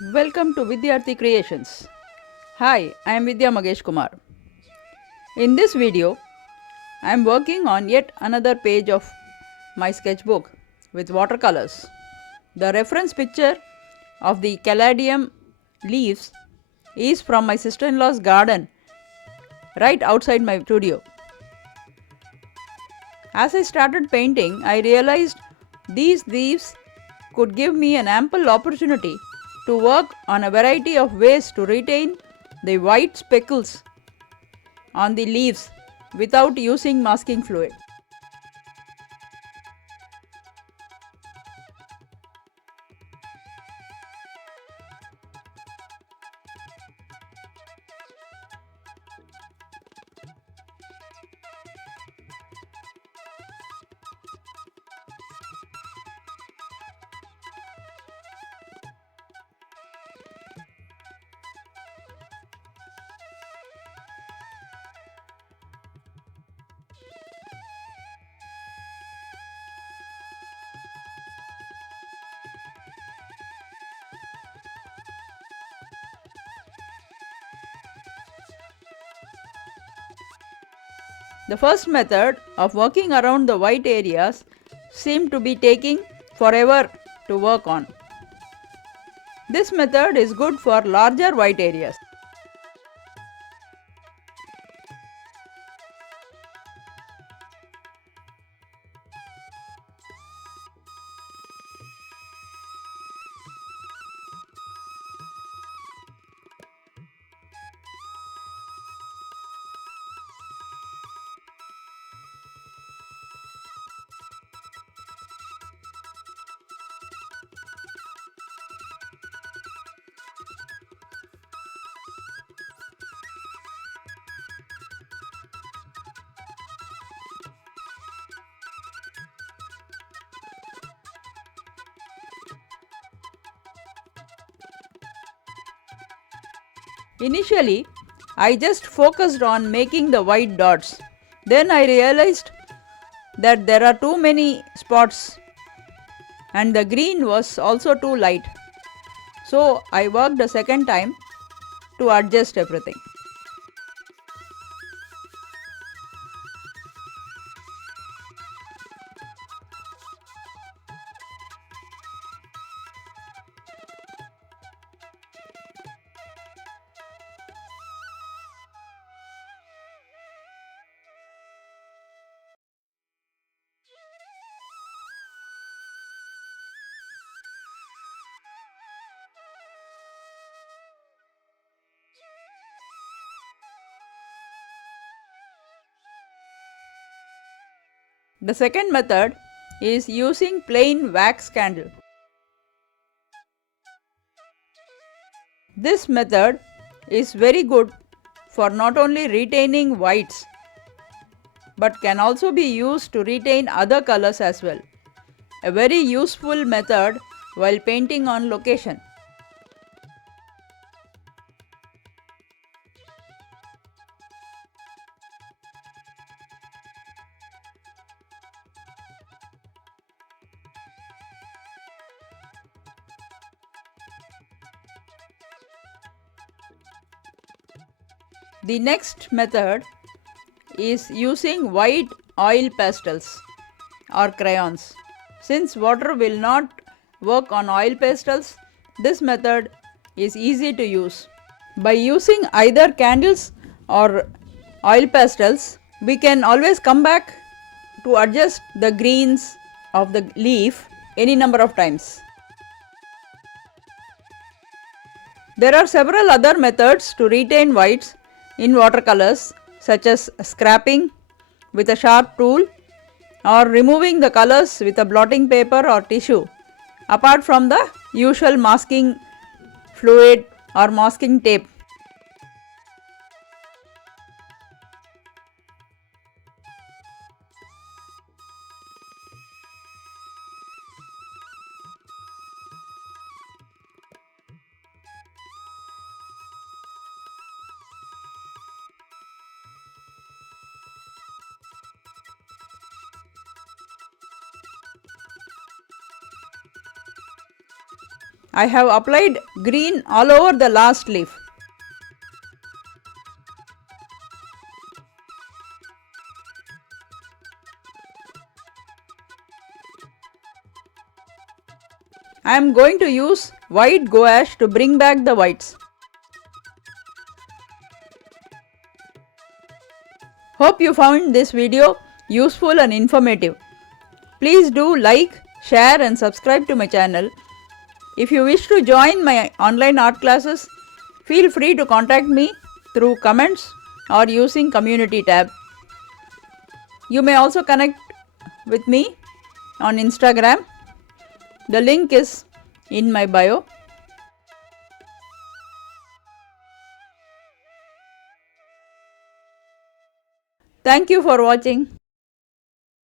Welcome to Vidyarthi Creations. Hi, I am Vidya Magesh Kumar. In this video, I am working on yet another page of my sketchbook with watercolors. The reference picture of the Caladium leaves is from my sister-in-law's garden right outside my studio. As I started painting, I realized these leaves could give me an ample opportunity to work on a variety of ways to retain the white speckles on the leaves without using masking fluid. The first method of working around the white areas seemed to be taking forever to work on. This method is good for larger white areas. Initially, I just focused on making the white dots. Then I realized that there are too many spots and the green was also too light. So I worked a second time to adjust everything. The second method is using plain wax candle. This method is very good for not only retaining whites but can also be used to retain other colors as well. A very useful method while painting on location. The next method is using white oil pastels or crayons. Since water will not work on oil pastels, this method is easy to use. By using either candles or oil pastels, we can always come back to adjust the greens of the leaf any number of times. There are several other methods to retain whites in watercolors, such as scrapping with a sharp tool or removing the colors with a blotting paper or tissue, apart from the usual masking fluid or masking tape. I have applied green all over the last leaf. I am going to use white gouache to bring back the whites. Hope you found this video useful and informative. Please do like, share and subscribe to my channel. If you wish to join my online art classes, feel free to contact me through comments or using community tab. You may also connect with me on Instagram. The link is in my bio. Thank you for watching.